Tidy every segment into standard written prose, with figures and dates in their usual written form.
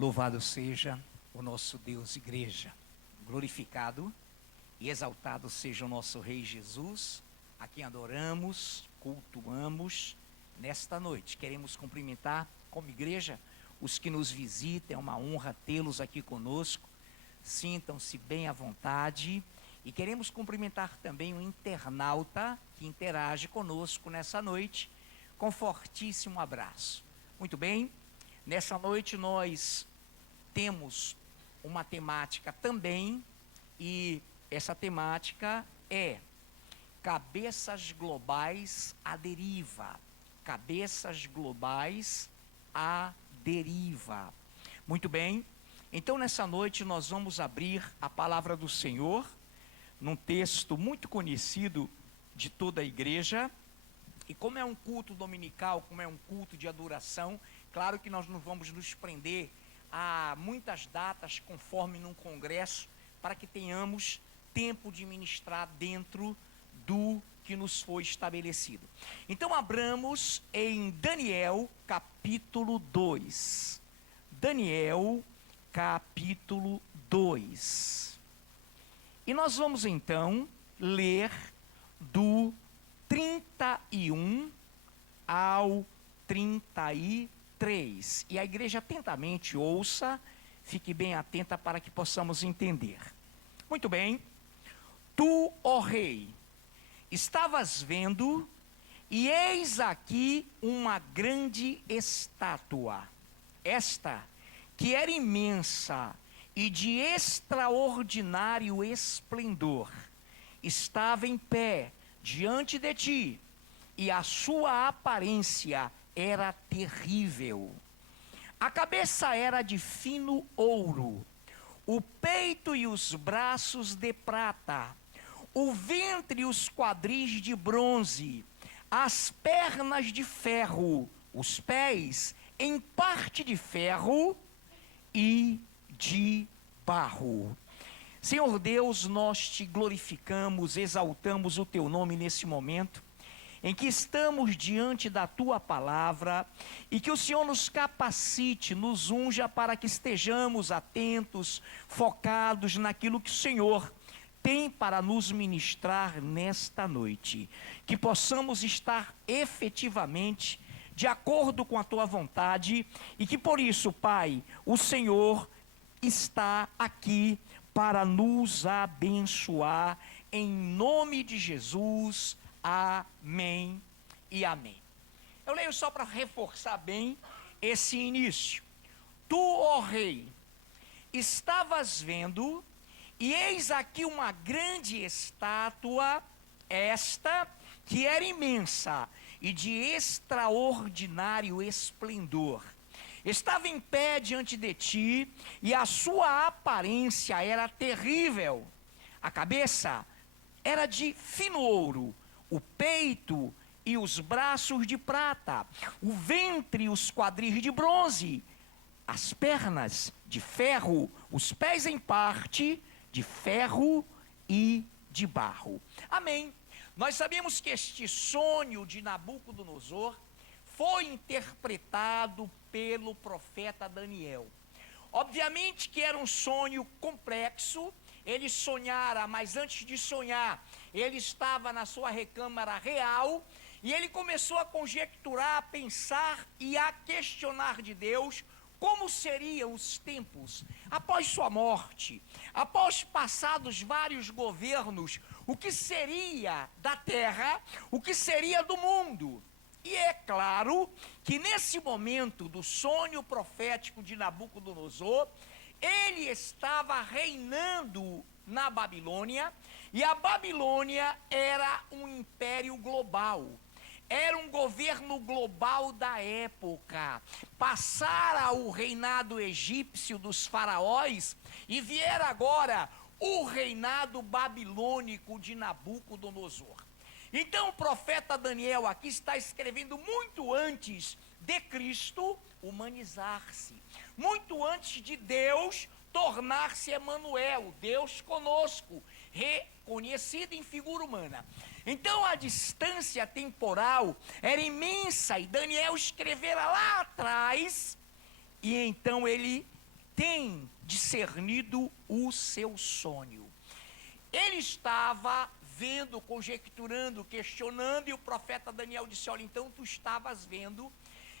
Louvado seja o nosso Deus, igreja. Glorificado e exaltado seja o nosso Rei Jesus, a quem adoramos, cultuamos nesta noite. Queremos cumprimentar como igreja os que nos visitam, é uma honra tê-los aqui conosco. Sintam-se bem à vontade. E queremos cumprimentar também o internauta que interage conosco nessa noite, com fortíssimo abraço. Muito bem, nessa noite nós temos uma temática também, e essa temática é cabeças globais à deriva. Cabeças globais à deriva. Muito bem, então nessa noite nós vamos abrir a palavra do Senhor num texto muito conhecido de toda a igreja. E como é um culto dominical, como é um culto de adoração, claro que nós não vamos nos prender a muitas datas conforme num congresso, para que tenhamos tempo de ministrar dentro do que nos foi estabelecido. Então abramos em Daniel capítulo 2. Daniel capítulo 2. E nós vamos então ler do 31 ao 33. E a igreja atentamente ouça, fique bem atenta para que possamos entender. Muito bem. Tu, ó rei, estavas vendo, e eis aqui uma grande estátua, esta que era imensa e de extraordinário esplendor, estava em pé diante de ti, e a sua aparência era terrível. A cabeça era de fino ouro, o peito e os braços de prata, o ventre e os quadris de bronze, as pernas de ferro, os pés em parte de ferro e de barro. Senhor Deus, nós te glorificamos, exaltamos o teu nome nesse momento em que estamos diante da tua palavra, e que o Senhor nos capacite, nos unja para que estejamos atentos, focados naquilo que o Senhor tem para nos ministrar nesta noite, que possamos estar efetivamente de acordo com a tua vontade, e que por isso, Pai, o Senhor está aqui para nos abençoar, em nome de Jesus. Amém e amém. Eu leio só para reforçar bem esse início. Tu, ó rei, estavas vendo, e eis aqui uma grande estátua, esta que era imensa e de extraordinário esplendor. Estava em pé diante de ti, e a sua aparência era terrível. A cabeça era de fino ouro, o peito e os braços de prata, o ventre e os quadris de bronze, as pernas de ferro, os pés em parte de ferro e de barro. Amém. Nós sabemos que este sonho de Nabucodonosor foi interpretado pelo profeta Daniel. Obviamente que era um sonho complexo. Ele sonhara, mas antes de sonhar, ele estava na sua recâmara real, e ele começou a conjecturar, a pensar e a questionar de Deus como seriam os tempos após sua morte, após passados vários governos, o que seria da terra, o que seria do mundo. E é claro que nesse momento do sonho profético de Nabucodonosor, ele estava reinando na Babilônia, e a Babilônia era um império global, era um governo global da época. Passara o reinado egípcio dos faraós, e viera agora o reinado babilônico de Nabucodonosor. Então o profeta Daniel aqui está escrevendo muito antes de Cristo humanizar-se, muito antes de Deus tornar-se Emanuel, Deus conosco, reconhecido em figura humana. Então a distância temporal era imensa, e Daniel escrevera lá atrás, e então ele tem discernido o seu sonho. Ele estava vendo, conjecturando, questionando, e o profeta Daniel disse: olha, então tu estavas vendo,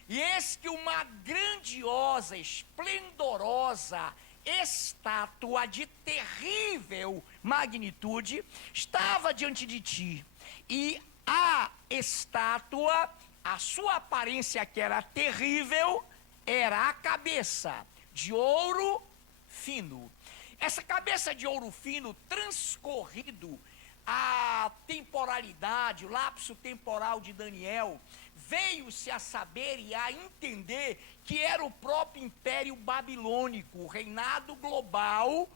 e eis que uma grandiosa, esplendorosa estátua de terrível magnitude estava diante de ti, e a estátua, a sua aparência, que era terrível, era a cabeça de ouro fino. Essa cabeça de ouro fino, transcorrido a temporalidade, o lapso temporal de Daniel, veio-se a saber e a entender que era o próprio Império Babilônico, o reinado global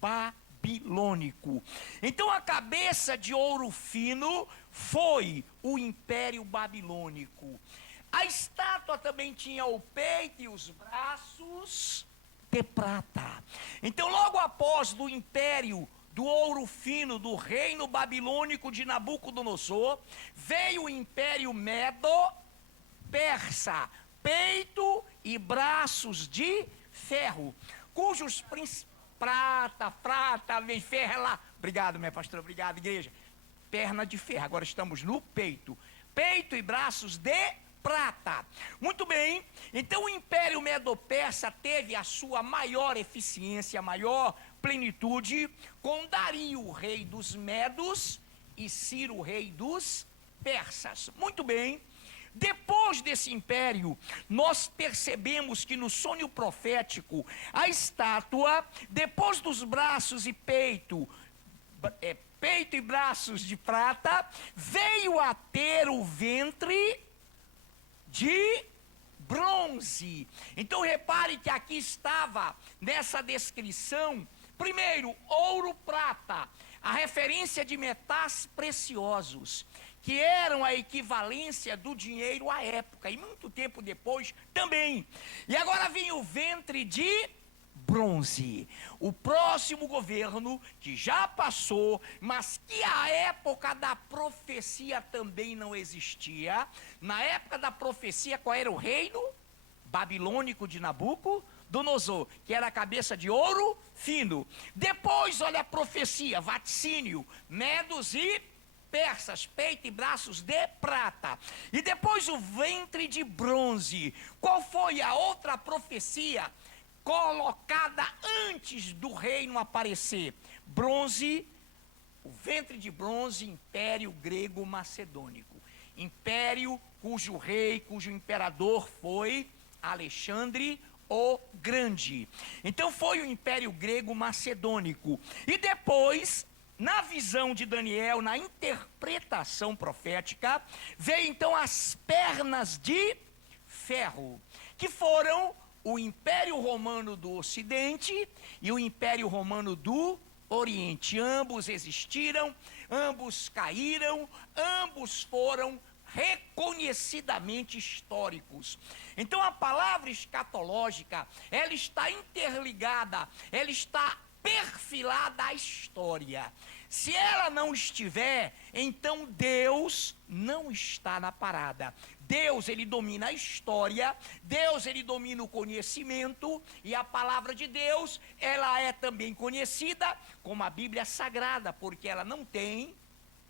babilônico. Então a cabeça de ouro fino foi o Império Babilônico. A estátua também tinha o peito e os braços de prata. Então, logo após do império do ouro fino, do reino babilônico de Nabucodonosor, veio o império Medo-Persa, peito e braços de ferro, cujos prata, vem ferro lá. Obrigado, minha pastora, obrigado, igreja. Perna de ferro, agora estamos no peito. Peito e braços de prata. Muito bem, então o Império Medo-Persa teve a sua maior eficiência, maior plenitude com Dario, rei dos Medos, e Ciro, rei dos Persas. Muito bem, depois desse império, nós percebemos que no sonho profético, a estátua, depois dos braços e peito e braços de prata, veio a ter o ventre de bronze. Então repare que aqui estava, nessa descrição, primeiro, ouro, prata, a referência de metais preciosos, que eram a equivalência do dinheiro à época, e muito tempo depois também. E agora vem o ventre de bronze. O próximo governo que já passou, mas que a época da profecia também não existia. Na época da profecia, qual era o reino? Babilônico de Nabucodonosor, que era a cabeça de ouro fino. Depois, olha a profecia, vaticínio, Medos e Persas, peito e braços de prata. E depois o ventre de bronze. Qual foi a outra profecia colocada antes do reino aparecer? Bronze, o ventre de bronze, Império Grego Macedônico. Império cujo rei, cujo imperador foi Alexandre o Grande. Então foi o Império Grego Macedônico. E depois, na visão de Daniel, na interpretação profética, veio então as pernas de ferro, que foram o Império Romano do Ocidente e o Império Romano do Oriente. Ambos existiram, ambos caíram, ambos foram reconhecidamente históricos. Então a palavra escatológica, ela está interligada, ela está perfilada à história. Se ela não estiver, então Deus não está na parada. Deus, ele domina a história, Deus, ele domina o conhecimento, e a palavra de Deus, ela é também conhecida como a Bíblia Sagrada, porque ela não tem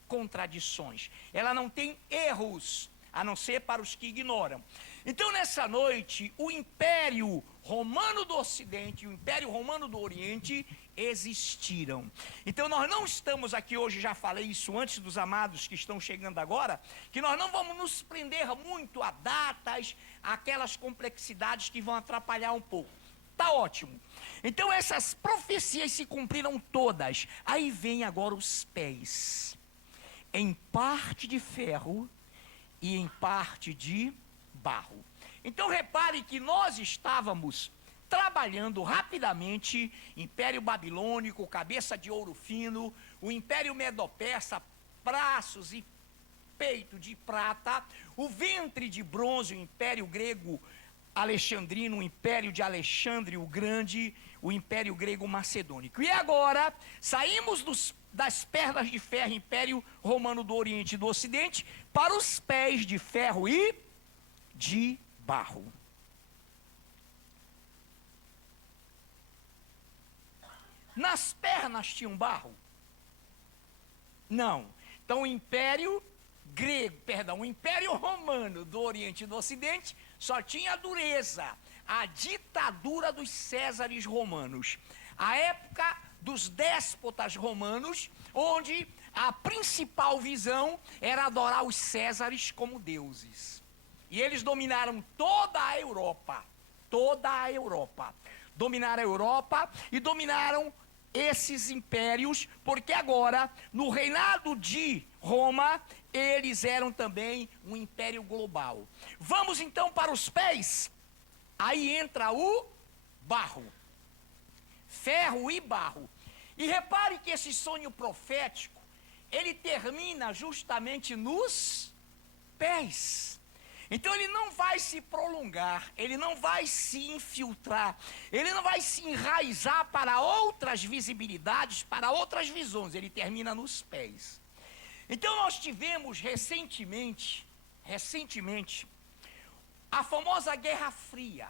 contradições, ela não tem erros, a não ser para os que ignoram. Então, nessa noite, o Império Romano do Ocidente e o Império Romano do Oriente existiram. Então nós não estamos aqui hoje, já falei isso antes dos amados que estão chegando agora, que nós não vamos nos prender muito a datas, aquelas complexidades que vão atrapalhar um pouco. Tá ótimo. Então essas profecias se cumpriram todas. Aí vem agora os pés, em parte de ferro e em parte de barro. Então repare que nós estávamos trabalhando rapidamente, Império Babilônico, cabeça de ouro fino, o Império Medo-Persa, braços e peito de prata, o ventre de bronze, o Império Grego Alexandrino, o Império de Alexandre o Grande, o Império Grego Macedônico. E agora, saímos das pernas de ferro, Império Romano do Oriente e do Ocidente, para os pés de ferro e de barro. Nas pernas tinha um barro? Não. Então o Império o Império Romano do Oriente e do Ocidente só tinha a dureza, a ditadura dos Césares romanos. A época dos déspotas romanos, onde a principal visão era adorar os Césares como deuses. E eles dominaram toda a Europa. Toda a Europa. Dominaram a Europa e dominaram esses impérios, porque agora, no reinado de Roma, eles eram também um império global. Vamos então para os pés. Aí entra o barro. Ferro e barro. E repare que esse sonho profético, ele termina justamente nos pés. Então ele não vai se prolongar, ele não vai se infiltrar, ele não vai se enraizar para outras visibilidades, para outras visões, ele termina nos pés. Então nós tivemos recentemente, a famosa Guerra Fria,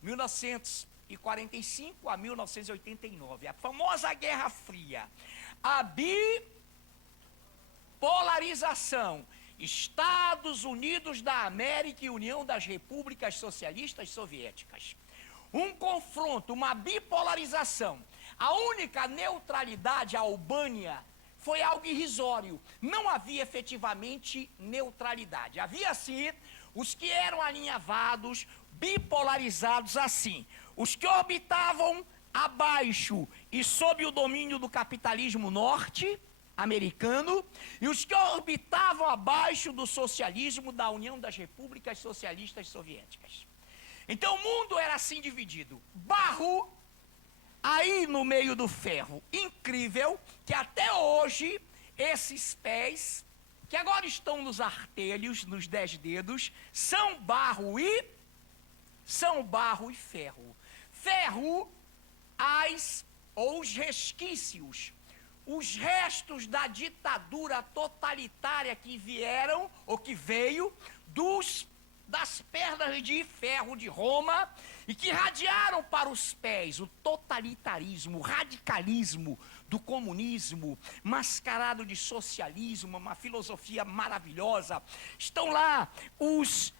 1945 a 1989, a famosa Guerra Fria, a bipolarização, Estados Unidos da América e União das Repúblicas Socialistas Soviéticas. Um confronto, uma bipolarização. A única neutralidade, a Albânia, foi algo irrisório. Não havia efetivamente neutralidade. Havia, sim, os que eram alinhavados, bipolarizados assim. Os que orbitavam abaixo e sob o domínio do capitalismo norte-americano, e os que orbitavam abaixo do socialismo da União das Repúblicas Socialistas Soviéticas. Então o mundo era assim dividido. Barro, aí no meio do ferro. Incrível que até hoje esses pés, que agora estão nos artelhos, nos 10 dedos, são barro e ferro. Ferro, os resquícios, os restos da ditadura totalitária que vieram, ou que veio, das pernas de ferro de Roma, e que radiaram para os pés o totalitarismo, o radicalismo do comunismo, mascarado de socialismo, uma filosofia maravilhosa. Estão lá os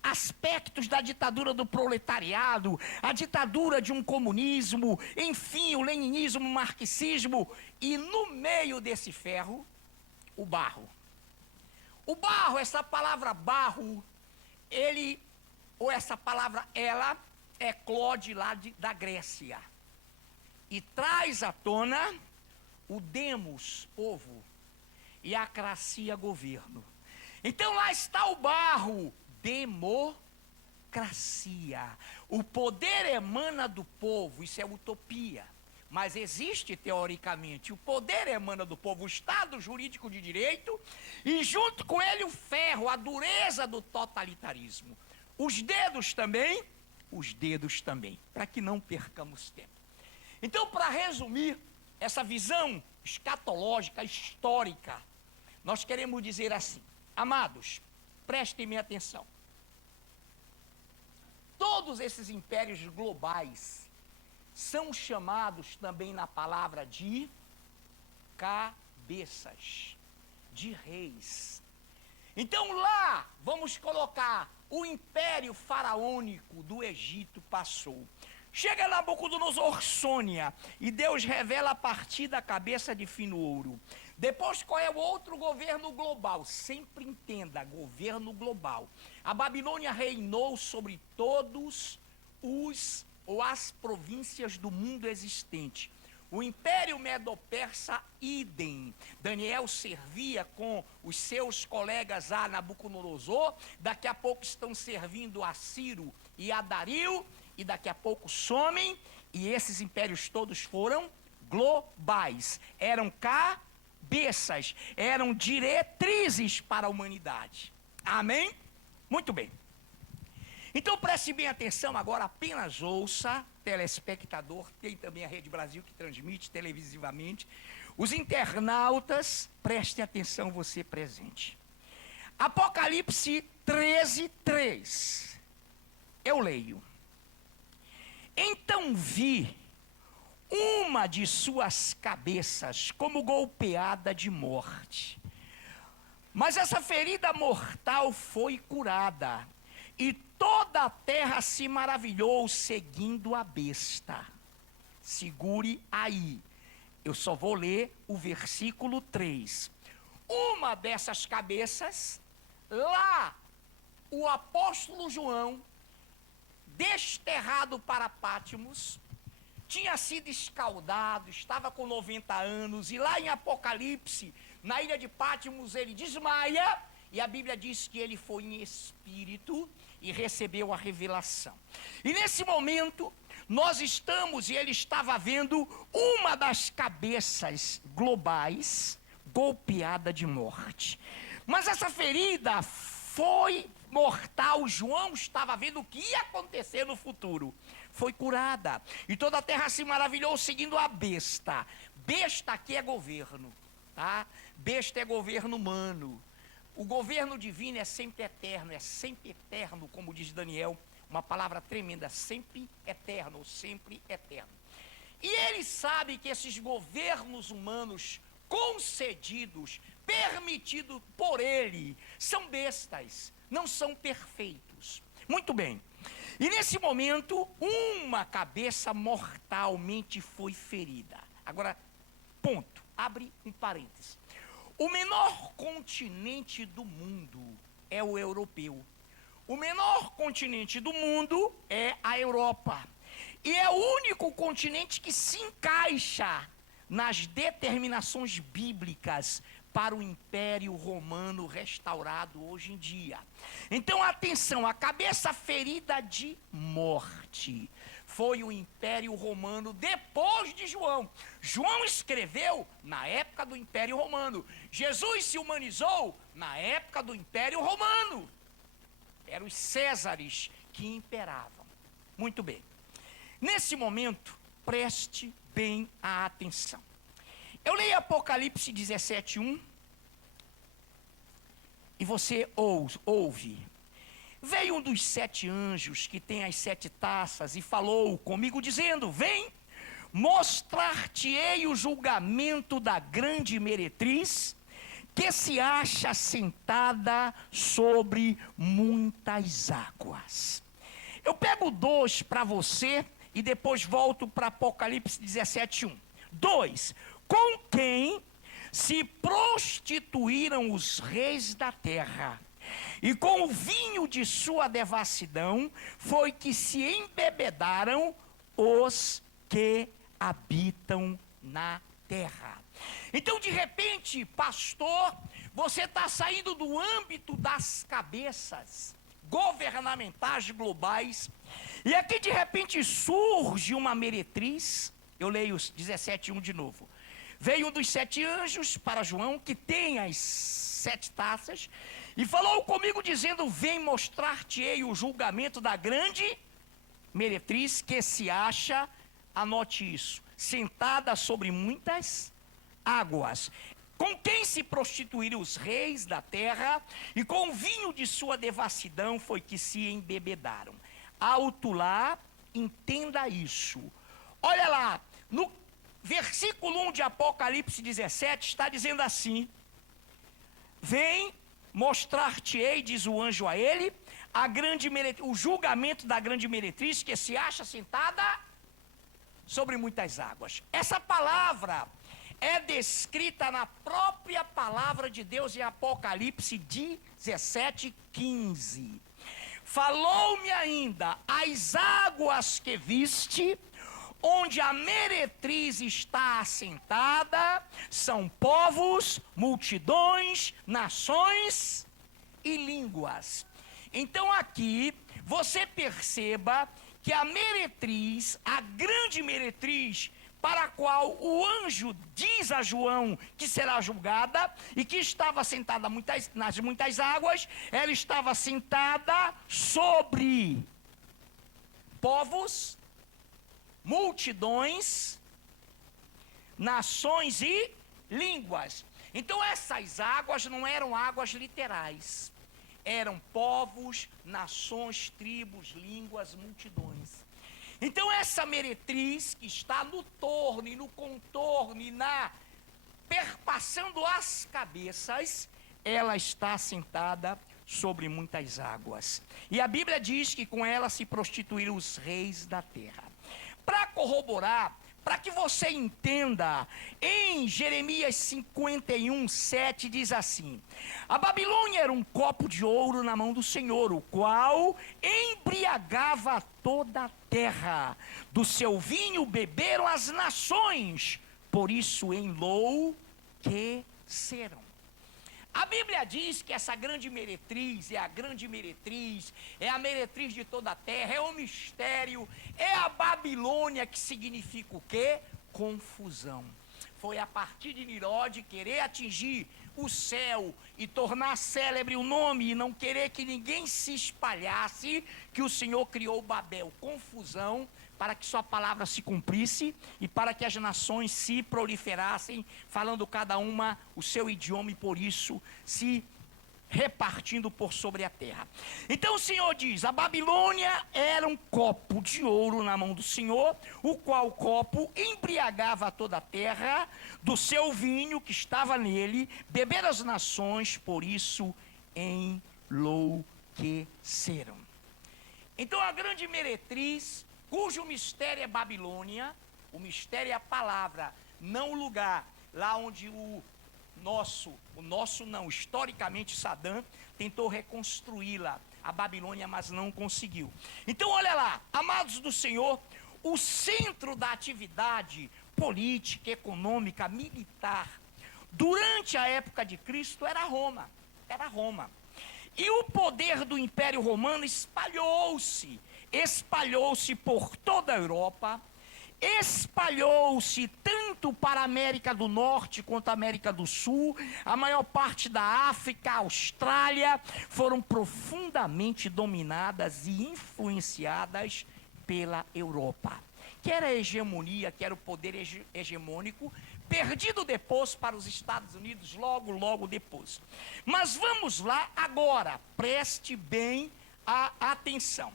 aspectos da ditadura do proletariado, a ditadura de um comunismo, enfim, o leninismo, o marxismo, e no meio desse ferro, o barro. O barro, essa palavra barro, essa palavra ela, é Clode lá da Grécia, e traz à tona o demos, povo, e a cracia, governo. Então lá está o barro, democracia. O poder emana do povo, isso é utopia, mas existe teoricamente. O poder emana do povo, o Estado jurídico de direito, e junto com ele o ferro, a dureza do totalitarismo. Os dedos também, para que não percamos tempo. Então, para resumir essa visão escatológica, histórica, nós queremos dizer assim: amados, prestem atenção. Todos esses impérios globais são chamados também na palavra de cabeças, de reis. Então lá, vamos colocar, o império faraônico do Egito passou. Chega Nabucodonosor, Sônia, e Deus revela a partir da cabeça de fino ouro. Depois, qual é o outro governo global? Sempre entenda, governo global. A Babilônia reinou sobre todos as províncias do mundo existente. O Império Medo-Persa, idem. Daniel servia com os seus colegas a Nabucodonosor, daqui a pouco estão servindo a Ciro e a Dario, e daqui a pouco somem, e esses impérios todos foram globais. Eram cabeças, eram diretrizes para a humanidade. Amém? Muito bem. Então preste bem atenção agora, apenas ouça, telespectador, tem também a Rede Brasil que transmite televisivamente. Os internautas, prestem atenção, você presente. Apocalipse 13:3. Eu leio. Então vi uma de suas cabeças como golpeada de morte. Mas essa ferida mortal foi curada, e toda a terra se maravilhou seguindo a besta. Segure aí, eu só vou ler o versículo 3. Uma dessas cabeças, lá, o apóstolo João, desterrado para Pátimos, tinha sido escaldado, estava com 90 anos, e lá em Apocalipse, na ilha de Pátimos, ele desmaia, e a Bíblia diz que ele foi em espírito e recebeu a revelação. E nesse momento, nós estamos, e ele estava vendo uma das cabeças globais golpeada de morte. Mas essa ferida foi mortal. João estava vendo o que ia acontecer no futuro. Foi curada, e toda a terra se maravilhou seguindo a besta. Besta aqui é governo, tá? Besta é governo humano. O governo divino é sempre eterno, como diz Daniel, uma palavra tremenda, sempre eterno, sempre eterno. E ele sabe que esses governos humanos concedidos, permitidos por ele, são bestas, não são perfeitos. Muito bem. E nesse momento, uma cabeça mortalmente foi ferida. Agora, ponto, abre um parêntese. O menor continente do mundo é o europeu. O menor continente do mundo é a Europa. E é o único continente que se encaixa nas determinações bíblicas para o Império Romano restaurado hoje em dia. Então, atenção, a cabeça ferida de morte foi o Império Romano depois de João. João escreveu na época do Império Romano. Jesus se humanizou na época do Império Romano. Eram os Césares que imperavam. Muito bem. Nesse momento, preste bem a atenção. Eu leio Apocalipse 17:1 e você ouve. Veio um dos 7 anjos que tem as 7 taças e falou comigo dizendo: vem, mostrar-te-ei o julgamento da grande meretriz, que se acha sentada sobre muitas águas. Eu pego 2 para você e depois volto para Apocalipse 17:1. 2. Com quem se prostituíram os reis da terra, e com o vinho de sua devassidão foi que se embebedaram os que habitam na terra. Então, de repente, pastor, você está saindo do âmbito das cabeças governamentais globais, e aqui de repente surge uma meretriz. Eu leio 17:1 de novo. Veio um dos 7 anjos para João, que tem as 7 taças, e falou comigo dizendo: vem, mostrar-te-ei o julgamento da grande meretriz, que se acha, anote isso, sentada sobre muitas águas, com quem se prostituíram os reis da terra, e com o vinho de sua devassidão foi que se embebedaram. Alto lá, entenda isso. Olha lá, no versículo 1 de Apocalipse 17, está dizendo assim: vem, mostrar-te-ei, diz o anjo a ele, o julgamento da grande meretriz, que se acha sentada sobre muitas águas. Essa palavra é descrita na própria palavra de Deus em Apocalipse 17:15. Falou-me ainda: as águas que viste, onde a meretriz está assentada, são povos, multidões, nações e línguas. Então aqui você perceba que a meretriz, a grande meretriz, para a qual o anjo diz a João que será julgada, e que estava sentada nas muitas águas, ela estava sentada sobre povos, multidões, nações e línguas. Então essas águas não eram águas literais, eram povos, nações, tribos, línguas, multidões. Então essa meretriz que está no torno e no contorno e perpassando as cabeças, ela está sentada sobre muitas águas. E a Bíblia diz que com ela se prostituíram os reis da terra. Para corroborar, para que você entenda, em Jeremias 51:7 diz assim: a Babilônia era um copo de ouro na mão do Senhor, o qual embriagava toda a terra. Do seu vinho beberam as nações, por isso enlouqueceram. A Bíblia diz que essa grande meretriz é a grande meretriz, é a meretriz de toda a terra, é o mistério, é a Babilônia, que significa o quê? Confusão. Foi a partir de Nirode querer atingir o céu e tornar célebre o nome e não querer que ninguém se espalhasse, que o Senhor criou Babel, confusão, para que sua palavra se cumprisse e para que as nações se proliferassem, falando cada uma o seu idioma e por isso se repartindo por sobre a terra. Então o Senhor diz: a Babilônia era um copo de ouro na mão do Senhor, o qual copo embriagava toda a terra, do seu vinho que estava nele, beberam as nações, por isso enlouqueceram. Então a grande meretriz, cujo mistério é Babilônia, o mistério é a palavra, não o lugar, lá onde historicamente Saddam tentou reconstruí-la, a Babilônia, mas não conseguiu. Então olha lá, amados do Senhor, o centro da atividade política, econômica, militar, durante a época de Cristo era Roma. E o poder do Império Romano espalhou-se por toda a Europa, espalhou-se tanto para a América do Norte quanto a América do Sul, a maior parte da África, a Austrália, foram profundamente dominadas e influenciadas pela Europa, que era a hegemonia, que era o poder hegemônico, perdido depois para os Estados Unidos, logo depois. Mas vamos lá agora, preste bem a atenção.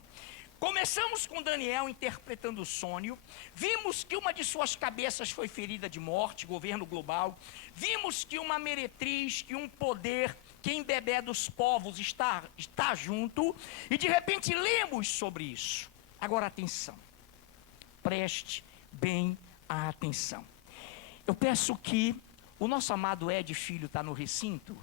Começamos com Daniel interpretando o sonho, vimos que uma de suas cabeças foi ferida de morte, governo global, vimos que uma meretriz, que um poder que embebeda os povos está junto, e de repente lemos sobre isso. Agora atenção, preste bem a atenção. Eu peço que o nosso amado Ed Filho está no recinto,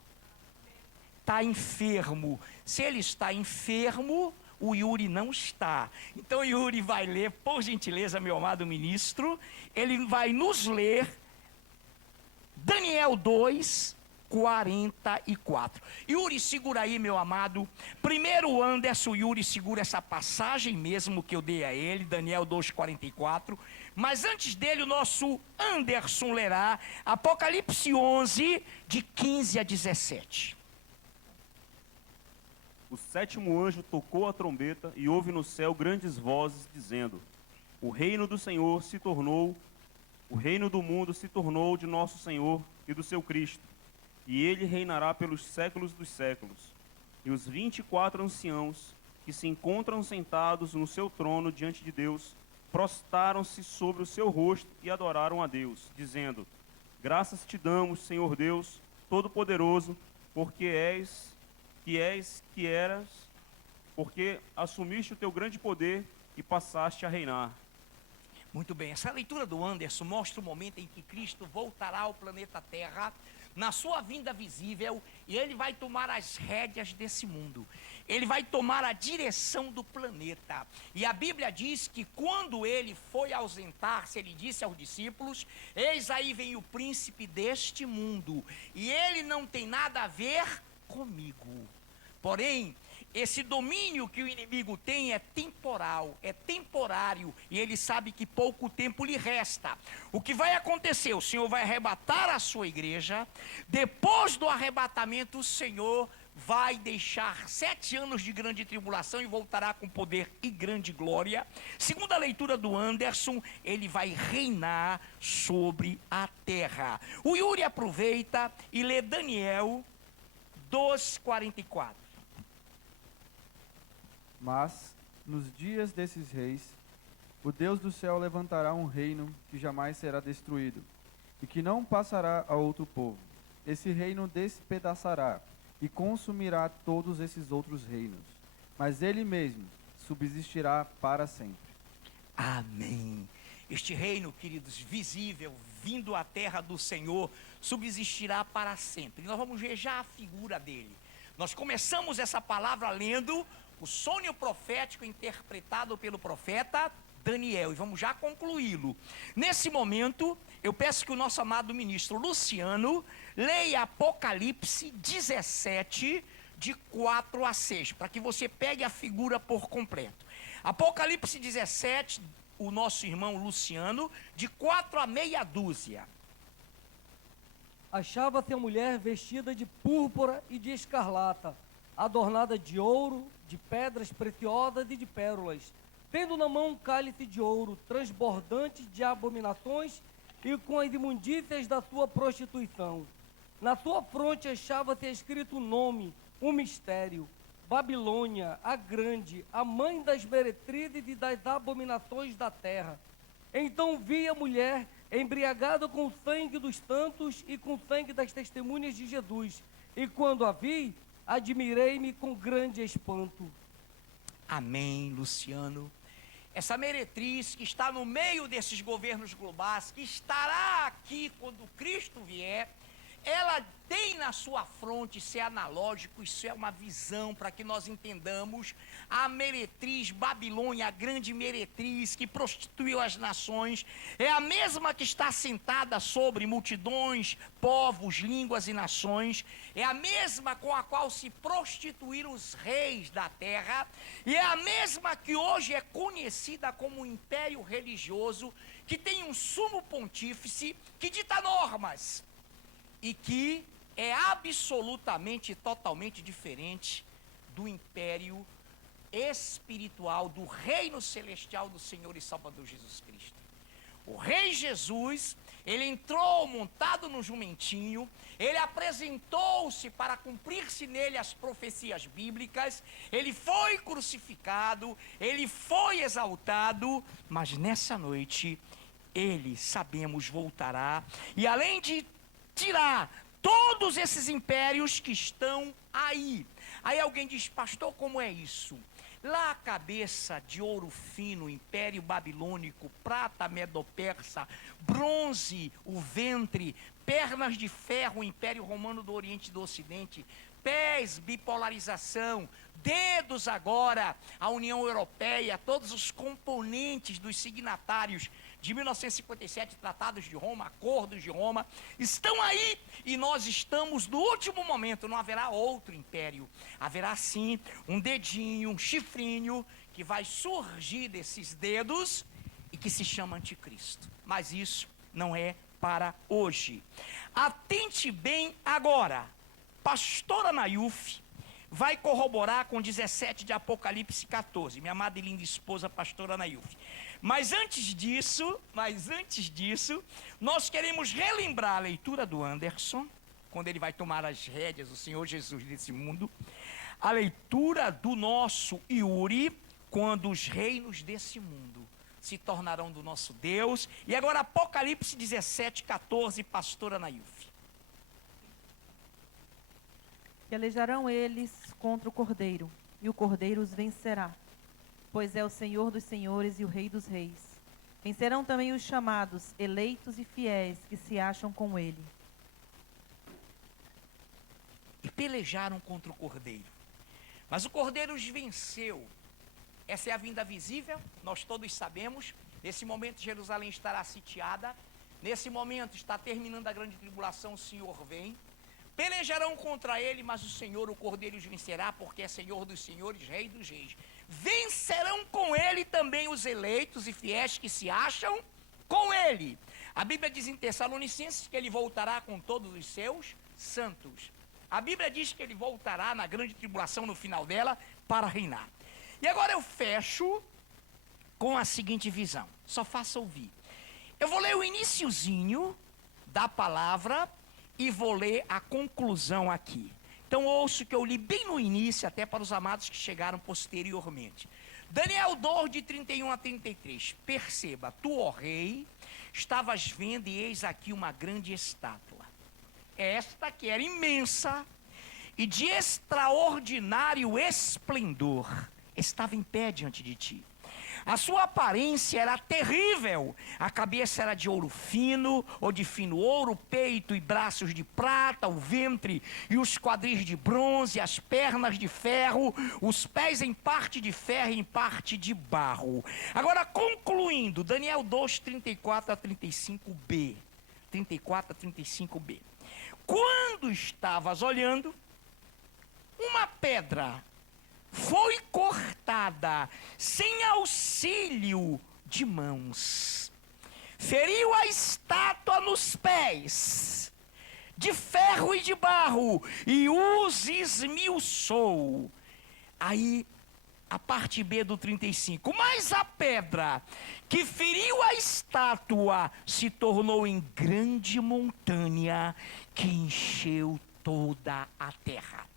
está enfermo. Se ele está enfermo, o Yuri não está. Então Yuri vai ler, por gentileza, meu amado ministro, ele vai nos ler Daniel 2:44. Yuri, segura aí, meu amado. Primeiro o Anderson, Yuri segura essa passagem mesmo que eu dei a ele, Daniel 2:44. Mas antes dele, o nosso Anderson lerá Apocalipse 11, de 15 a 17. O sétimo anjo tocou a trombeta e houve no céu grandes vozes dizendo: o reino do Senhor se tornou, o reino do mundo se tornou de nosso Senhor e do seu Cristo, e ele reinará pelos séculos dos séculos. E os 24 anciãos que se encontram sentados no seu trono diante de Deus, prostaram-se sobre o seu rosto e adoraram a Deus, dizendo: graças te damos, Senhor Deus Todo-Poderoso, porque porque assumiste o teu grande poder e passaste a reinar. Muito bem, essa leitura do Anderson mostra o momento em que Cristo voltará ao planeta Terra, na sua vinda visível, e ele vai tomar as rédeas desse mundo. Ele vai tomar a direção do planeta. E a Bíblia diz que quando ele foi ausentar-se, ele disse aos discípulos: eis aí vem o príncipe deste mundo, e ele não tem nada a ver comigo. Porém, esse domínio que o inimigo tem é temporal, é temporário, e ele sabe que pouco tempo lhe resta. O que vai acontecer? O Senhor vai arrebatar a sua igreja. Depois do arrebatamento, o Senhor vai deixar 7 anos de grande tribulação e voltará com poder e grande glória. Segundo a leitura do Anderson, ele vai reinar sobre a terra. O Yuri aproveita e lê Daniel 2:44. Mas, nos dias desses reis, O Deus do céu levantará um reino que jamais será destruído, e que não passará a outro povo. Esse reino despedaçará e consumirá todos esses outros reinos, mas ele mesmo subsistirá para sempre. Amém. Este reino, queridos, visível, vindo à terra do Senhor, subsistirá para sempre. Nós vamos ver já a figura dele. Nós começamos essa palavra lendo o sonho profético interpretado pelo profeta Daniel, e vamos já concluí-lo. Nesse momento, eu peço que o nosso amado ministro Luciano leia Apocalipse 17, de 4 a 6, para que você pegue a figura por completo. Apocalipse 17, o nosso irmão Luciano, de 4 a meia dúzia. Achava-se a mulher vestida de púrpura e de escarlata, adornada de ouro, de pedras preciosas e de pérolas, tendo na mão um cálice de ouro, transbordante de abominações e com as imundícias da sua prostituição. Na sua fronte achava-se escrito um nome, um mistério: Babilônia, a grande, a mãe das meretrizes e das abominações da terra. Então vi a mulher embriagada com o sangue dos santos e com o sangue das testemunhas de Jesus. E quando a vi, admirei-me com grande espanto. Amém, Luciano. Essa meretriz que está no meio desses governos globais, que estará aqui quando Cristo vier, ela tem na sua fronte, isso é analógico, isso é uma visão para que nós entendamos a meretriz Babilônia, a grande meretriz que prostituiu as nações, é a mesma que está sentada sobre multidões, povos, línguas e nações, é a mesma com a qual se prostituíram os reis da terra, e é a mesma que hoje é conhecida como um império religioso, que tem um sumo pontífice que dita normas, e que é absolutamente e totalmente diferente do império espiritual, do reino celestial do Senhor e Salvador Jesus Cristo. O rei Jesus, ele entrou montado no jumentinho, ele apresentou-se para cumprir-se nele as profecias bíblicas, ele foi crucificado, ele foi exaltado, mas nessa noite, ele, sabemos, voltará, e além de tirar todos esses impérios que estão aí. Aí alguém diz: pastor, como é isso? Lá a cabeça de ouro fino, império babilônico, prata medo-persa, bronze, o ventre, pernas de ferro, império romano do Oriente e do Ocidente, pés, bipolarização, dedos agora, a União Europeia, todos os componentes dos signatários de 1957, tratados de Roma, acordos de Roma, estão aí, e nós estamos no último momento. Não haverá outro império, haverá sim um dedinho, um chifrinho, que vai surgir desses dedos, e que se chama anticristo, mas isso não é para hoje. Atente bem agora, pastora Nayuf vai corroborar com 17 de Apocalipse 14, minha amada e linda esposa, pastora Nayuf. Mas antes disso, nós queremos relembrar a leitura do Anderson, quando ele vai tomar as rédeas, o Senhor Jesus desse mundo, a leitura do nosso Yuri, quando os reinos desse mundo se tornarão do nosso Deus. E agora Apocalipse 17, 14, pastora Nayuf. Pelejarão eles contra o Cordeiro, e o Cordeiro os vencerá, pois é o Senhor dos senhores e o Rei dos reis. Vencerão também os chamados, eleitos e fiéis, que se acham com ele. E pelejaram contra o Cordeiro, mas o Cordeiro os venceu. Essa é a vinda visível, nós todos sabemos. Nesse momento Jerusalém estará sitiada, nesse momento está terminando a grande tribulação, o Senhor vem. Pelejarão contra ele, mas o Senhor, o Cordeiro, os vencerá, porque é Senhor dos senhores, Rei dos reis. Vencerão com ele também os eleitos e fiéis que se acham com ele. A Bíblia diz em Tessalonicenses que ele voltará com todos os seus santos. A Bíblia diz que ele voltará na grande tribulação, no final dela, para reinar. E agora eu fecho com a seguinte visão, só faça ouvir. Eu vou ler o iniciozinho da palavra e vou ler a conclusão aqui. Então ouço o que eu li bem no início, até para os amados que chegaram posteriormente. Daniel 2, de 31 a 33. Perceba, tu, ó rei, estavas vendo e eis aqui uma grande estátua. Esta que era imensa e de extraordinário esplendor, estava em pé diante de ti. A sua aparência era terrível, a cabeça era de ouro fino, ou de fino ouro, peito e braços de prata, o ventre e os quadris de bronze, as pernas de ferro, os pés em parte de ferro e em parte de barro. Agora, concluindo, Daniel 2, 34 a 35b. 34 a 35b. Quando estavas olhando, uma pedra foi cortada sem auxílio de mãos. Feriu a estátua nos pés, de ferro e de barro, e os esmiuçou. Aí, a parte B do 35. Mas a pedra que feriu a estátua se tornou em grande montanha que encheu toda a terra.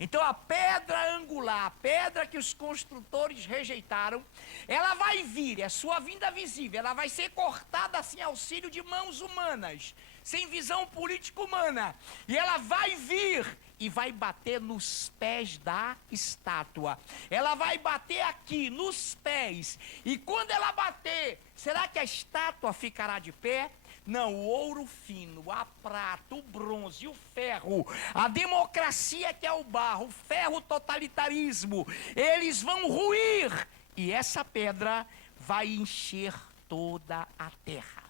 Então a pedra angular, a pedra que os construtores rejeitaram, ela vai vir, é sua vinda visível, ela vai ser cortada sem auxílio de mãos humanas, sem visão política humana. E ela vai vir e vai bater nos pés da estátua. Ela vai bater aqui, nos pés. E quando ela bater, será que a estátua ficará de pé? Não, o ouro fino, a prata, o bronze, o ferro, a democracia que é o barro, o ferro totalitarismo, eles vão ruir. E essa pedra vai encher toda a terra.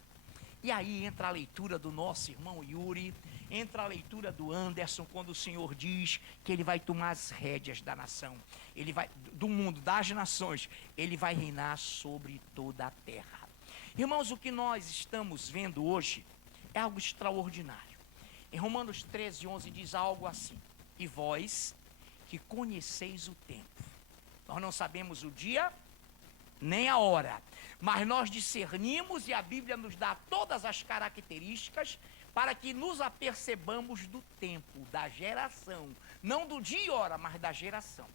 E aí entra a leitura do nosso irmão Yuri, entra a leitura do Anderson, quando o Senhor diz que ele vai tomar as rédeas da nação, ele vai, do mundo, das nações, ele vai reinar sobre toda a terra. Irmãos, o que nós estamos vendo hoje é algo extraordinário. Em Romanos 13, 11 diz algo assim: e vós que conheceis o tempo. Nós não sabemos o dia nem a hora, mas nós discernimos e a Bíblia nos dá todas as características para que nos apercebamos do tempo, da geração, não do dia e hora, mas da geração.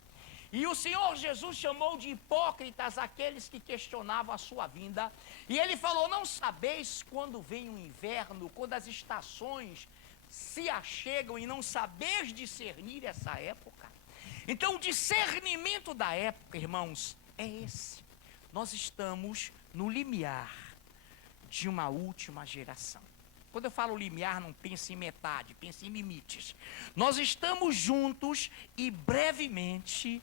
E o Senhor Jesus chamou de hipócritas aqueles que questionavam a sua vinda. E ele falou: não sabeis quando vem o inverno, quando as estações se achegam e não sabeis discernir essa época? Então o discernimento da época, irmãos, é esse. Nós estamos no limiar de uma última geração. Quando eu falo limiar, não pense em metade, pense em limites. Nós estamos juntos e brevemente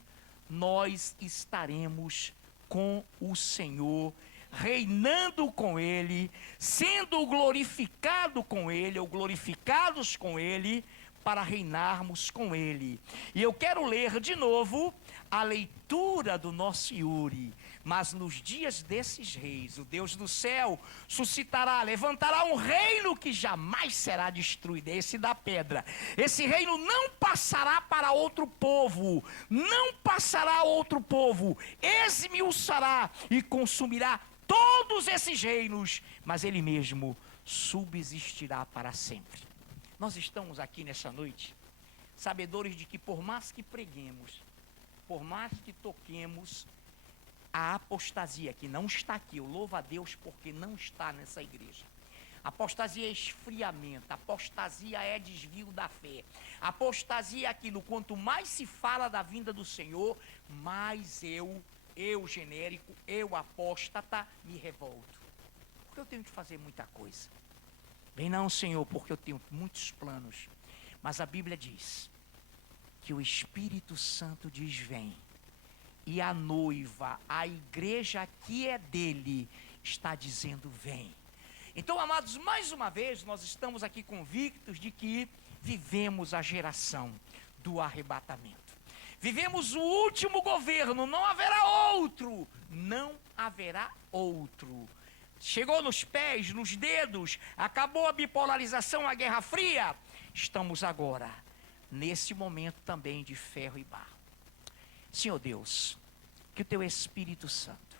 nós estaremos com o Senhor, reinando com Ele, sendo glorificado com Ele, ou glorificados com Ele, para reinarmos com Ele. E eu quero ler de novo a leitura do nosso Yuri. Mas nos dias desses reis, o Deus do céu suscitará, levantará um reino que jamais será destruído, esse da pedra. Esse reino não passará para outro povo, não passará a outro povo, esmiuçará e consumirá todos esses reinos, mas ele mesmo subsistirá para sempre. Nós estamos aqui nessa noite, sabedores de que por mais que preguemos, por mais que toquemos, a apostasia que não está aqui, eu louvo a Deus porque não está nessa igreja. Apostasia é esfriamento, apostasia é desvio da fé. Apostasia é aquilo, quanto mais se fala da vinda do Senhor, mais eu genérico, eu apóstata, me revolto. Porque eu tenho que fazer muita coisa. Bem não, Senhor, porque eu tenho muitos planos. Mas a Bíblia diz que o Espírito Santo diz: vem. E a noiva, a igreja que é dele, está dizendo: vem. Então, amados, mais uma vez, nós estamos aqui convictos de que vivemos a geração do arrebatamento. Vivemos o último governo, não haverá outro. Não haverá outro. Chegou nos pés, nos dedos, acabou a bipolarização, a Guerra Fria. Estamos agora nesse momento também de ferro e barro. Senhor Deus, que o teu Espírito Santo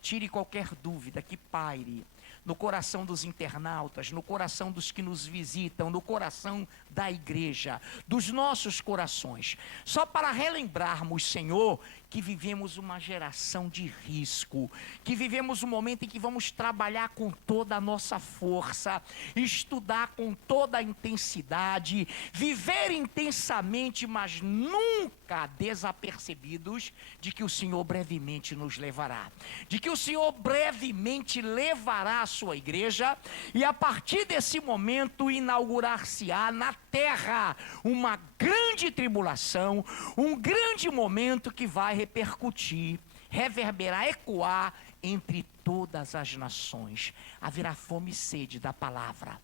tire qualquer dúvida que paire no coração dos internautas, no coração dos que nos visitam, no coração da igreja, dos nossos corações. Só para relembrarmos, Senhor, que vivemos uma geração de risco, que vivemos um momento em que vamos trabalhar com toda a nossa força, estudar com toda a intensidade, viver intensamente, mas nunca desapercebidos de que o Senhor brevemente nos levará, de que o Senhor brevemente levará a sua igreja, e a partir desse momento inaugurar-se-á na terra uma grande tribulação, um grande momento que vai repercutir, reverberar, ecoar entre todas as nações. Haverá fome e sede da palavra,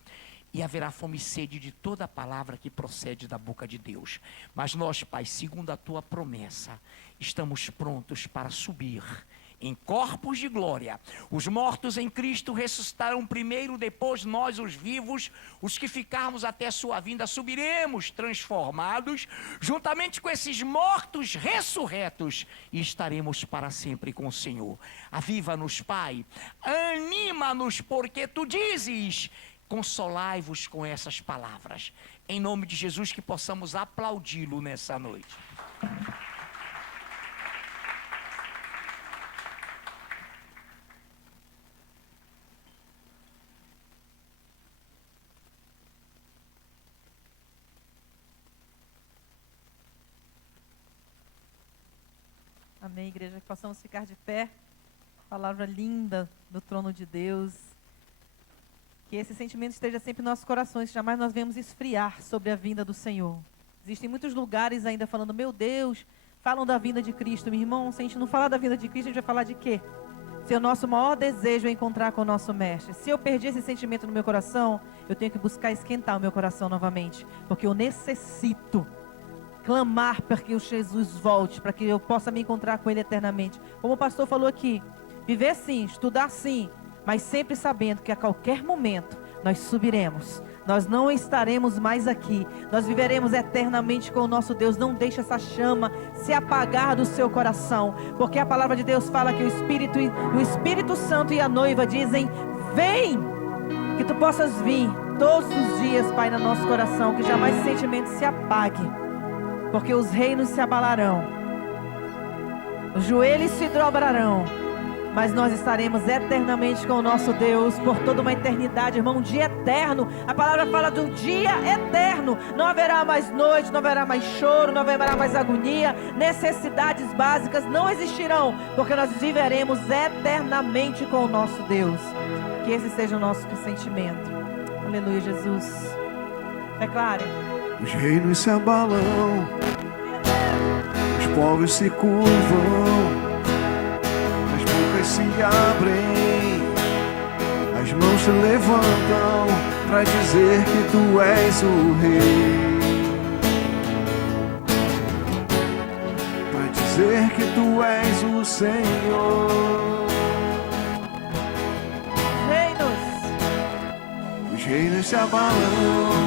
e haverá fome e sede de toda a palavra que procede da boca de Deus. Mas nós, Pai, segundo a tua promessa, estamos prontos para subir em corpos de glória. Os mortos em Cristo ressuscitarão primeiro, depois nós, os vivos, os que ficarmos até a sua vinda, subiremos transformados, juntamente com esses mortos ressurretos, e estaremos para sempre com o Senhor. Aviva-nos, Pai, anima-nos, porque tu dizes: consolai-vos com essas palavras. Em nome de Jesus, que possamos aplaudi-lo nessa noite. Amém, igreja, que possamos ficar de pé. Palavra linda do trono de Deus. Que esse sentimento esteja sempre em nossos corações, que jamais nós venhamos esfriar sobre a vinda do Senhor. Existem muitos lugares ainda falando: meu Deus, falam da vinda de Cristo. Meu irmão, se a gente não falar da vinda de Cristo, a gente vai falar de quê? Se o nosso maior desejo é encontrar com o nosso Mestre. Se eu perdi esse sentimento no meu coração, eu tenho que buscar esquentar o meu coração novamente, porque eu necessito clamar para que o Jesus volte, para que eu possa me encontrar com Ele eternamente. Como o pastor falou aqui, viver sim, estudar sim, mas sempre sabendo que a qualquer momento nós subiremos, nós não estaremos mais aqui, nós viveremos eternamente com o nosso Deus. Não deixe essa chama se apagar do seu coração, porque a palavra de Deus fala que o Espírito Santo e a noiva dizem: vem, que tu possas vir todos os dias, Pai, no nosso coração, que jamais esse sentimento se apague, porque os reinos se abalarão, os joelhos se dobrarão, mas nós estaremos eternamente com o nosso Deus por toda uma eternidade, irmão. Um dia eterno. A palavra fala de um dia eterno. Não haverá mais noite, não haverá mais choro, não haverá mais agonia. Necessidades básicas não existirão, porque nós viveremos eternamente com o nosso Deus. Que esse seja o nosso sentimento. Aleluia, Jesus. Declare. Os reinos se abalam, os povos se curvam, as bocas se abrem, as mãos se levantam para dizer que tu és o Rei, para dizer que tu és o Senhor. Os reinos se abalam,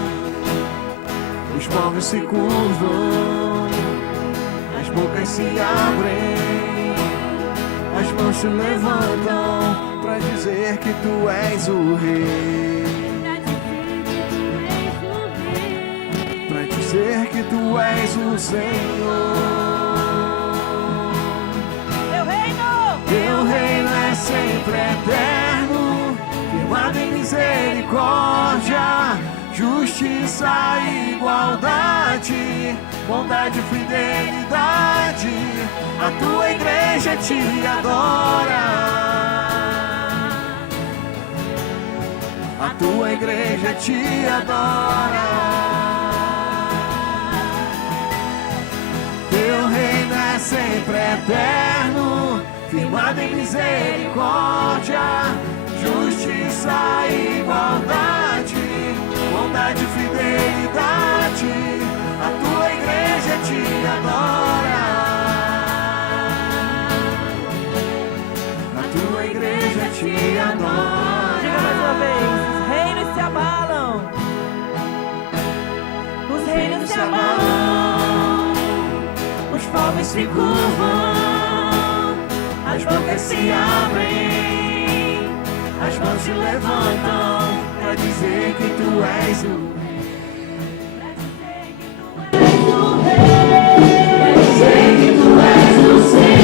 os povos se curvam, as bocas se abrem, as mãos se levantam para dizer que tu és o Rei, para dizer que tu és o Senhor. Teu reino é sempre eterno, firmado em misericórdia, justiça e igualdade, bondade e fidelidade. A tua igreja te adora, a tua igreja te adora. Teu reino é sempre eterno, firmado em misericórdia, justiça e igualdade, bondade e fidelidade. A tua igreja te adora, a tua igreja te adora. Diga mais uma vez: os reinos se abalam, os reinos se abalam, os povos se curvam, as bocas se abrem, as mãos se levantam para dizer que tu és o Rei, para dizer que tu és o Rei, para dizer que tu és o Senhor.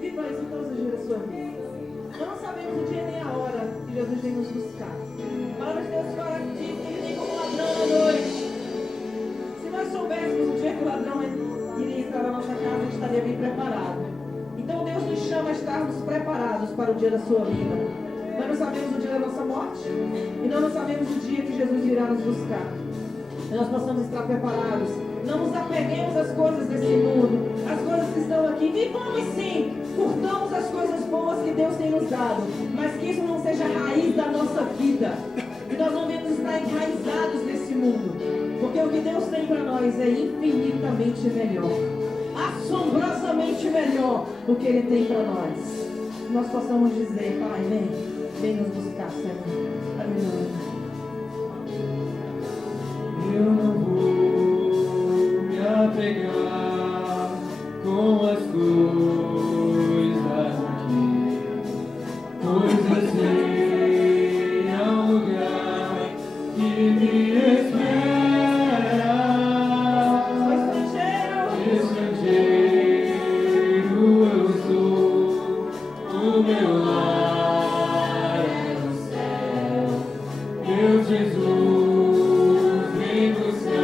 Viva isso todos os dias da sua vida. Nós não sabemos o dia nem a hora que Jesus vem nos buscar. A palavra de Deus fala que ele vem como ladrão à noite. Se nós soubéssemos o dia que o ladrão iria entrar na nossa casa, a gente estaria bem preparado. Então Deus nos chama a estarmos preparados para o dia da sua vida. Nós não sabemos o dia da nossa morte e nós não sabemos o dia que Jesus virá nos buscar. E nós possamos estar preparados. Não nos apeguemos às coisas desse mundo, às coisas que estão aqui. Vivamos sim, curtamos as coisas boas que Deus tem nos dado, mas que isso não seja a raiz da nossa vida. E nós não devemos estar enraizados nesse mundo, porque o que Deus tem para nós é infinitamente melhor, assombrosamente melhor do que Ele tem para nós. Nós possamos dizer: Pai, vem nos buscar, Senhor. Aleluia. Eu não vou me apegar com as coisas aqui, pois eu sei há um lugar que me espera. Estrangeiro eu sou, o meu lar é no céu. Meu Jesus, vem buscar.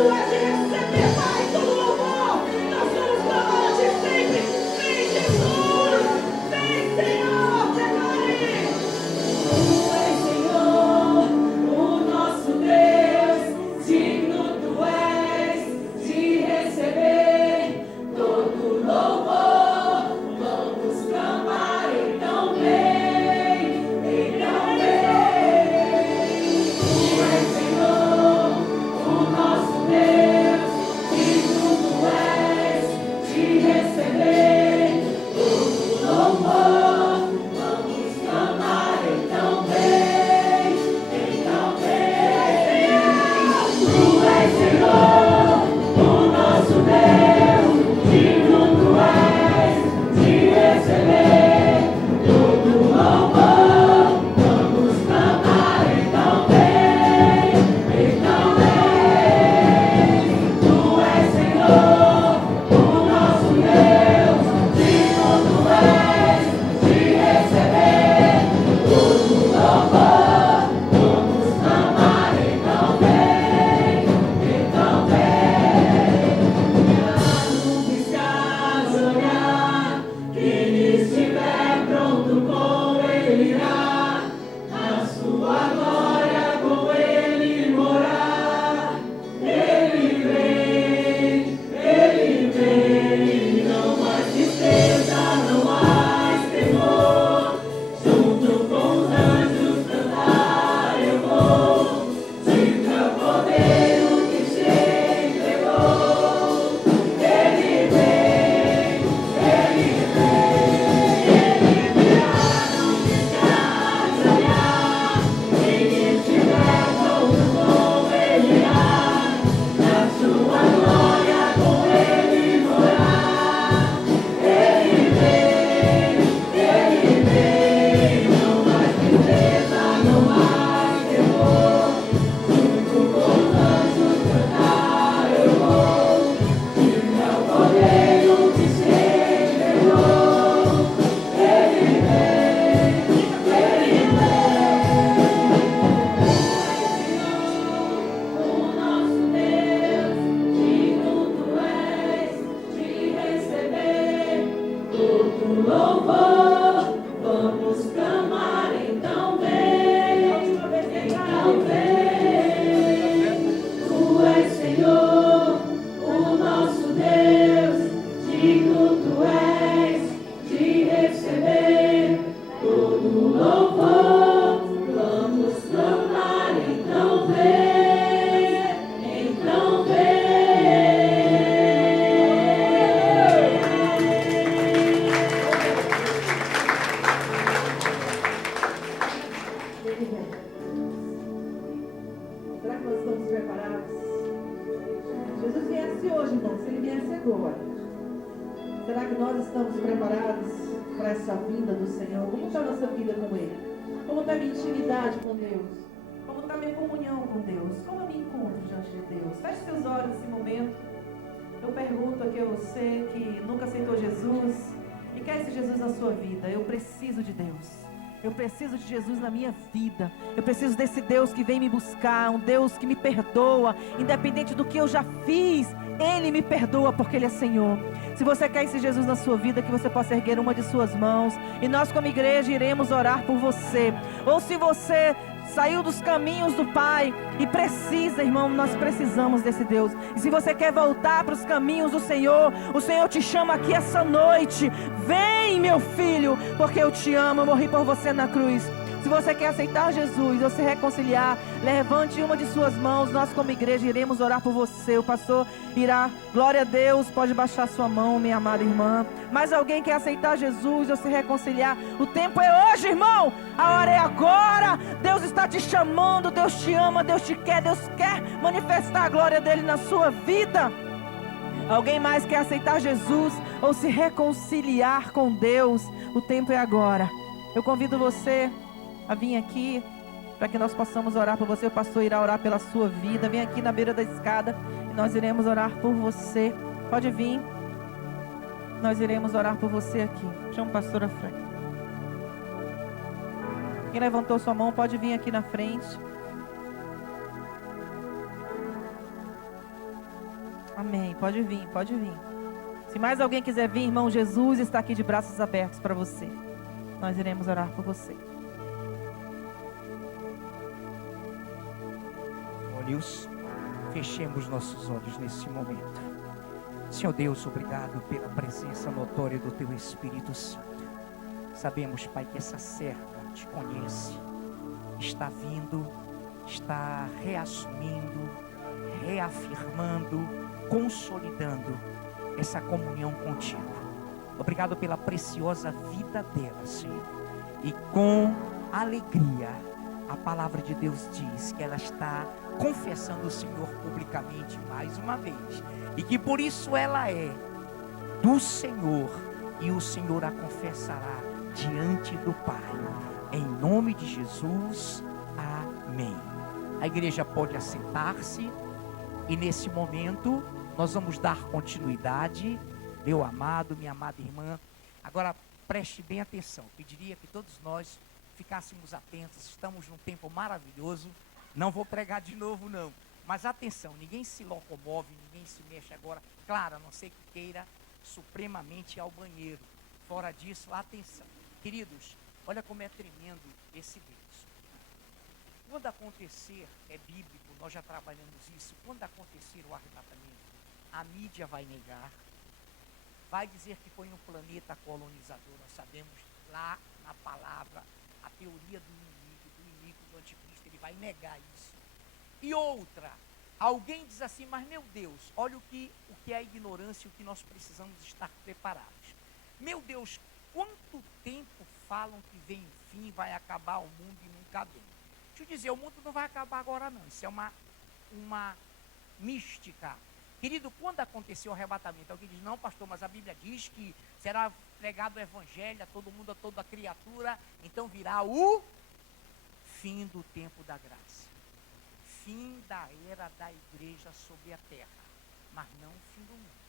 Tu és de receber, Pai, todo louvor. Nós vamos clamar de sempre. Vem, Jesus. Vem, Senhor. Declare. Tu és, Senhor, o nosso Deus. Digno tu és de receber todo louvor. Vamos clamar, então vem, então vem. Tu és, Senhor, o nosso Deus. Digno tu és de receber todo louvor. Vamos clamar, então vem, então vem. Tu és, Senhor, o nosso Deus. Digno tu és de receber todo louvor. Vamos clamar, então vem, então vem. Tu és, Senhor, o nosso Deus. Digno tu és de receber todo louvor. Vamos clamar, então vem, então vem. Não piscar de olhar, quem estiver pronto com ele irá, na sua glória com ele morar. Ele vem, não mais tristeza, não mais temor. Junto com os anjos cantar eu vou, de teu cordeiro que te entregou. Ele vem, ele virá, não piscar de olhar. Quem estiver pronto com ele irá, na sua glória com ele morar. Ele vem, não mais tristeza, não mais temor. Junto com os anjos cantar eu vou, de teu cordeiro que te entregou. Ele vem, o nosso Deus. Digno tu és de receber todo louvor. Vamos clamar, então vem, então vem. Tu és, Senhor, o nosso Deus. Digno tu és de receber todo louvor. Vamos clamar, então vem, então vem. Ele vem. Será que nós estamos preparados? Jesus viesse hoje, irmão. Se ele viesse agora, será que nós estamos preparados para essa vinda do Senhor? Como está a nossa vida com Ele? Como está a minha intimidade com Deus? Como está a minha comunhão com Deus? Como eu me encontro diante de Deus? Feche seus olhos nesse momento. Eu pergunto aqui a você que nunca aceitou Jesus e quer esse Jesus na sua vida. Eu preciso de Deus. Eu preciso de Jesus na minha vida. Eu preciso desse Deus que vem me buscar, um Deus que me perdoa, independente do que eu já fiz. Ele me perdoa porque Ele é Senhor. Se você quer esse Jesus na sua vida, que você possa erguer uma de suas mãos e nós como igreja iremos orar por você. Ou se você saiu dos caminhos do Pai e precisa, irmão, nós precisamos desse Deus. E se você quer voltar para os caminhos do Senhor, o Senhor te chama aqui essa noite. Vem, meu filho, porque eu te amo, eu morri por você na cruz. Se você quer aceitar Jesus ou se reconciliar, levante uma de suas mãos. Nós como igreja iremos orar por você. O pastor irá, glória a Deus, pode baixar sua mão, minha amada irmã. Mas alguém quer aceitar Jesus ou se reconciliar, o tempo é hoje, irmão. A hora é agora. Deus está te chamando, Deus te ama, Deus te quer, Deus quer manifestar a glória dele na sua vida. Alguém mais quer aceitar Jesus ou se reconciliar com Deus, o tempo é agora. Eu convido você a vir aqui para que nós possamos orar por você. O pastor irá orar pela sua vida. Vem aqui na beira da escada e nós iremos orar por você. Pode vir. Nós iremos orar por você aqui. Chama o pastor à frente. Quem levantou sua mão pode vir aqui na frente. Amém. Pode vir, pode vir. Se mais alguém quiser vir, irmão, Jesus está aqui de braços abertos para você. Nós iremos orar por você. Olhos, fechemos nossos olhos nesse momento. Senhor Deus, obrigado pela presença notória do Teu Espírito Santo. Sabemos, Pai, que essa serva te conhece, está vindo, está reassumindo, reafirmando, consolidando essa comunhão contigo. Obrigado pela preciosa vida dela, Senhor. E com alegria, a palavra de Deus diz que ela está confessando o Senhor publicamente mais uma vez. E que por isso ela é do Senhor e o Senhor a confessará diante do Pai. Em nome de Jesus, amém. A igreja pode assentar-se e nesse momento nós vamos dar continuidade, meu amado, minha amada irmã. Agora preste bem atenção, pediria que todos nós ficássemos atentos, estamos num tempo maravilhoso, não vou pregar de novo não, mas atenção, ninguém se locomove, ninguém se mexe agora, claro, a não ser que queira supremamente ir ao banheiro, fora disso, atenção. Queridos, olha como é tremendo esse Deus. Quando acontecer, é bíblico, nós já trabalhamos isso, quando acontecer o arrebatamento, a mídia vai negar, vai dizer que foi um planeta colonizador, nós sabemos lá na palavra, a teoria do inimigo, do anticristo, ele vai negar isso. E outra, alguém diz assim, mas meu Deus, olha o que é a ignorância e o que nós precisamos estar preparados. Meu Deus, quanto tempo falam que vem o fim, vai acabar o mundo e nunca vem? Deixa eu dizer, o mundo não vai acabar agora não, isso é uma mística. Querido, quando aconteceu o arrebatamento, alguém diz, não pastor, mas a Bíblia diz que será pregado o evangelho a todo mundo, a toda criatura, então virá o fim do tempo da graça. Fim da era da igreja sobre a terra, mas não o fim do mundo.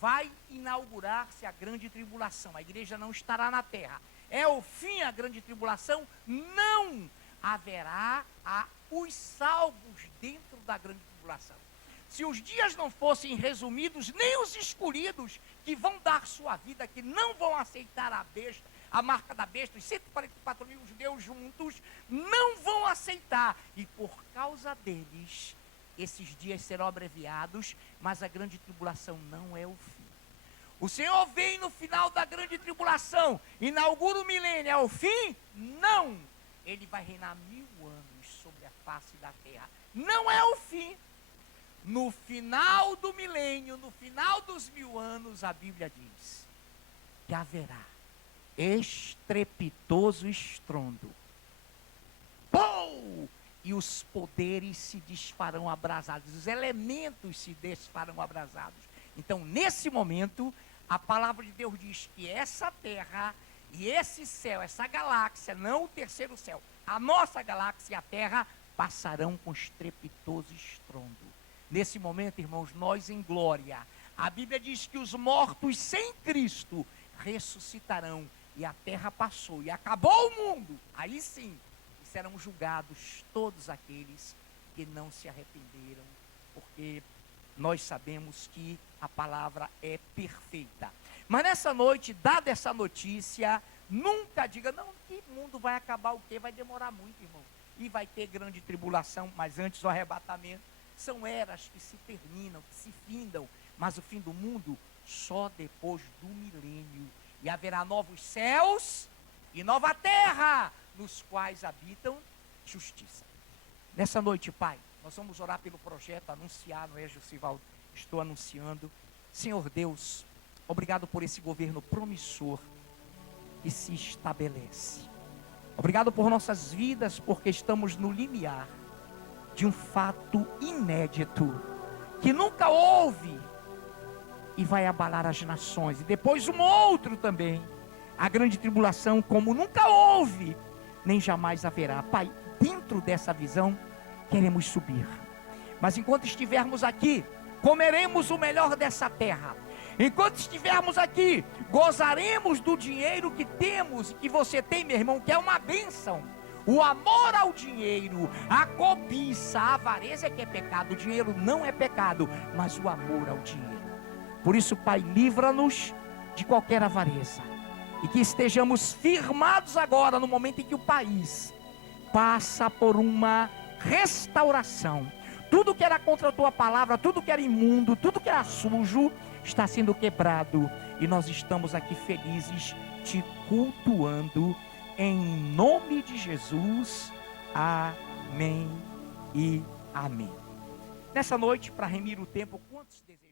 Vai inaugurar-se a grande tribulação, a igreja não estará na terra. É o fim a grande tribulação? Não haverá os salvos dentro da grande tribulação. Se os dias não fossem resumidos, nem os escolhidos que vão dar sua vida, que não vão aceitar a besta, a marca da besta, os 144 mil judeus juntos, não vão aceitar. E por causa deles, esses dias serão abreviados, mas a grande tribulação não é o fim. O Senhor vem no final da grande tribulação, inaugura o milênio, é o fim? Não! Ele vai reinar 1000 anos sobre a face da terra. Não é o fim. No final do milênio, no final dos 1000 anos, a Bíblia diz que haverá estrepitoso estrondo. Pou! E os poderes se desfarão abrasados, os elementos se desfarão abrasados. Então, nesse momento, a palavra de Deus diz que essa terra e esse céu, essa galáxia, não o terceiro céu, a nossa galáxia e a terra passarão com estrepitoso estrondo. Nesse momento, irmãos, nós em glória, a Bíblia diz que os mortos sem Cristo ressuscitarão, e a terra passou, e acabou o mundo, aí sim, serão julgados todos aqueles que não se arrependeram, porque nós sabemos que a palavra é perfeita. Mas nessa noite, dada essa notícia, nunca diga, não, que mundo vai acabar o quê? Vai demorar muito, irmão, e vai ter grande tribulação, mas antes do arrebatamento, são eras que se terminam, que se findam, mas o fim do mundo só depois do milênio. E haverá novos céus e nova terra, nos quais habitam justiça. Nessa noite, Pai, nós vamos orar pelo projeto, anunciar, não é, Josivaldo? Estou anunciando. Senhor Deus, obrigado por esse governo promissor que se estabelece. Obrigado por nossas vidas, porque estamos no limiar de um fato inédito, que nunca houve, e vai abalar as nações, e depois um outro também, a grande tribulação, como nunca houve, nem jamais haverá. Pai, dentro dessa visão, queremos subir, mas enquanto estivermos aqui, comeremos o melhor dessa terra. Enquanto estivermos aqui, gozaremos do dinheiro que temos, e que você tem, meu irmão, que é uma bênção. O amor ao dinheiro, a cobiça, a avareza é que é pecado. O dinheiro não é pecado, mas o amor ao dinheiro. Por isso, Pai, livra-nos de qualquer avareza. E que estejamos firmados agora no momento em que o país passa por uma restauração. Tudo que era contra a tua palavra, tudo que era imundo, tudo que era sujo, está sendo quebrado. E nós estamos aqui felizes, te cultuando, em nome de Jesus. Amém e amém. Nessa noite, para remir o tempo, quantos desejam?